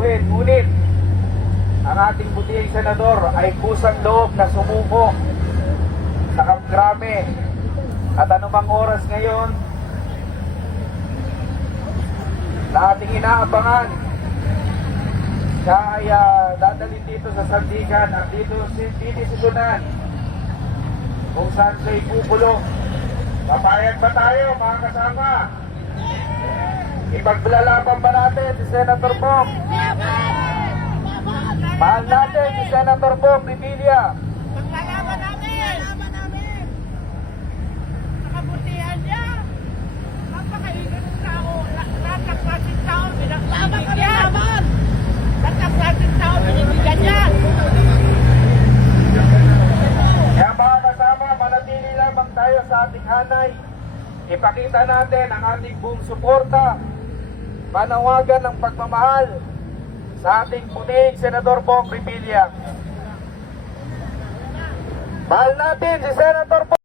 respetuhin. Ngunit, ang ating butihing senador ay kusang loob na sumuko sa Kamkrame. At anumang oras ngayon na ating inaabangan, siya ay dadalhin dito sa Sandigan at dito sinisisunan kung saan siya ipukulong. Papayag ba tayo, mga kasama? Ipaglalaban ba natin si Senator Bong? Mahal natin si Senator Bong Revilla. Paglalaban namin! Nakabutihan niya! Napakaingat ng tao! Lahat ng klaseng tao binibigyan! Lahat ng klaseng tao binibigyan niya! Kaya mga kasama, manatili lamang tayo sa ating hanay. Ipakita natin ang ating buong suporta, panawagan ng pagmamahal sa ating puting Senador Bong Revilla. Mahal natin si Senator Bong.